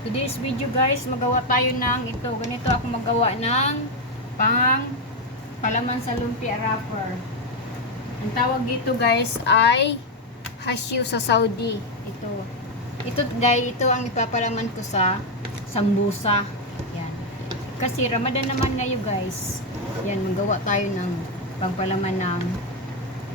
Today's video guys, magawa tayo ng ito. Ganito ako magawa ng pang palaman sa lumpia wrapper. Ang tawag dito guys ay hasyu sa Saudi. Ito guys, ito ang ipapalaman ko sa sambusa. Yan. Kasi Ramadan naman ngayon guys. Yan, magawa tayo ng pangpalaman ng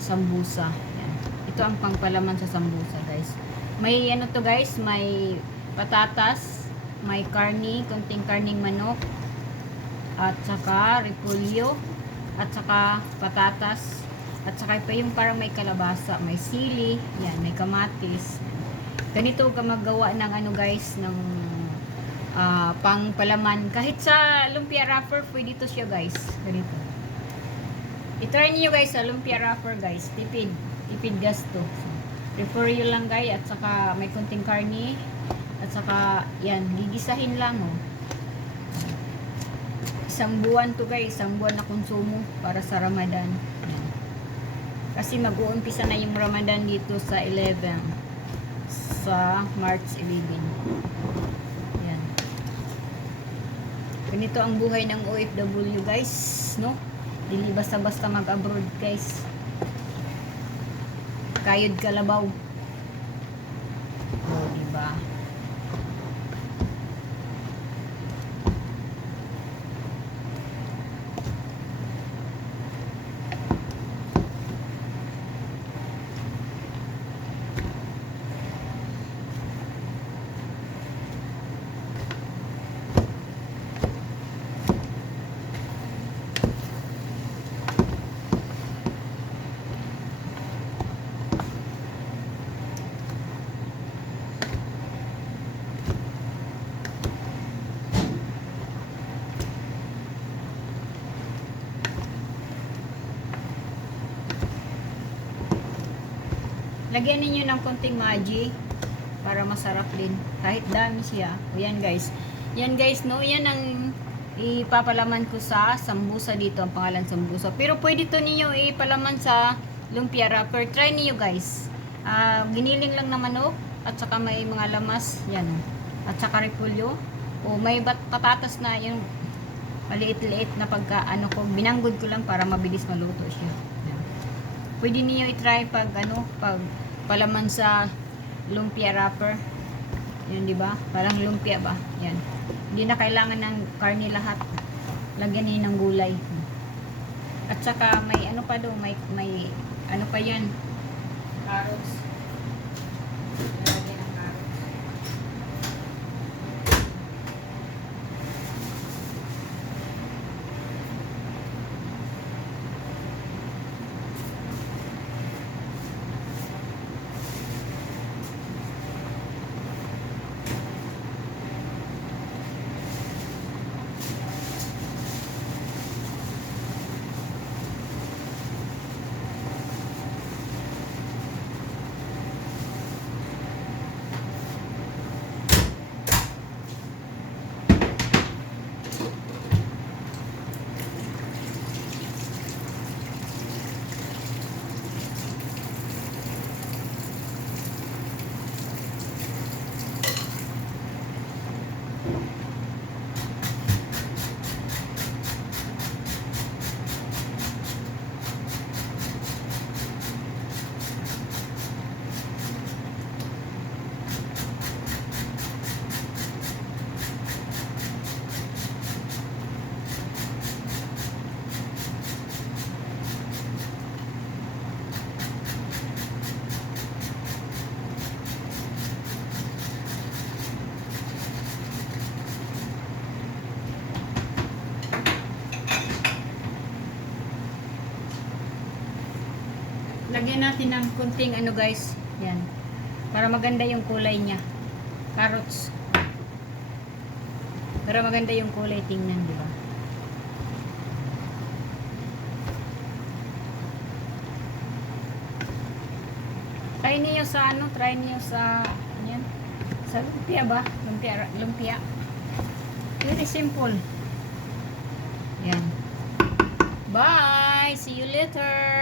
sambusa. Yan. Ito ang pangpalaman sa sambusa guys. May ano to guys, may patatas, may karni, konting karning manok, at saka repolyo, at saka patatas, at saka pa yung parang may kalabasa, may sili, yan, may kamatis. Ganito ka magawa ng ano guys, ng pang palaman. Kahit sa lumpia wrapper, pwede to siya guys. Ganito. I-try niyo guys sa lumpia wrapper guys. Tipid gasto. So, repolyo lang guys, at saka may konting karni. At saka, yan, gigisahin lang, oh. Isang buwan to guys, isang buwan na konsumo para sa Ramadan. Yan. Kasi mag-uumpisa na yung Ramadan dito sa 11. Sa March 11. Yan. Ganito ang buhay ng OFW guys, no? Dili basta-basta mag-abroad guys. Kayod kalabaw. Oh, diba? Lagyan ninyo ng konting maji para masarap din. Kahit dami siya. O yan guys. Yan guys, no? Yan ang ipapalaman ko sa sambusa dito. Ang pangalan sambusa. Pero pwede to ninyo ipalaman sa lumpia wrapper. Try niyo guys. Giniling lang na manok. At saka may mga lamas. Yan. At saka repolyo. O may patatas na yung maliit-liit na pagka ano ko. Binanggod ko lang para mabilis maluto siya. Yan. Pwede niyo i-try pag ano, pag palaman sa lumpia wrapper. Yun, di ba? Parang lumpia ba? Yan. Hindi na kailangan ng karne lahat. Lagyan niyo ng gulay. At saka may ano pa do, may ano pa yan? Carrots. Lagyan ng carrots. Lagyan natin ng kunting ano guys. Yan. Para maganda yung kulay niya. Carrots. Para maganda yung kulay tingnan, di ba? Try niyo sa ano, try niyo sa yan. Sa lumpia ba? Lumpia. Very simple. Yan. Bye! See you later!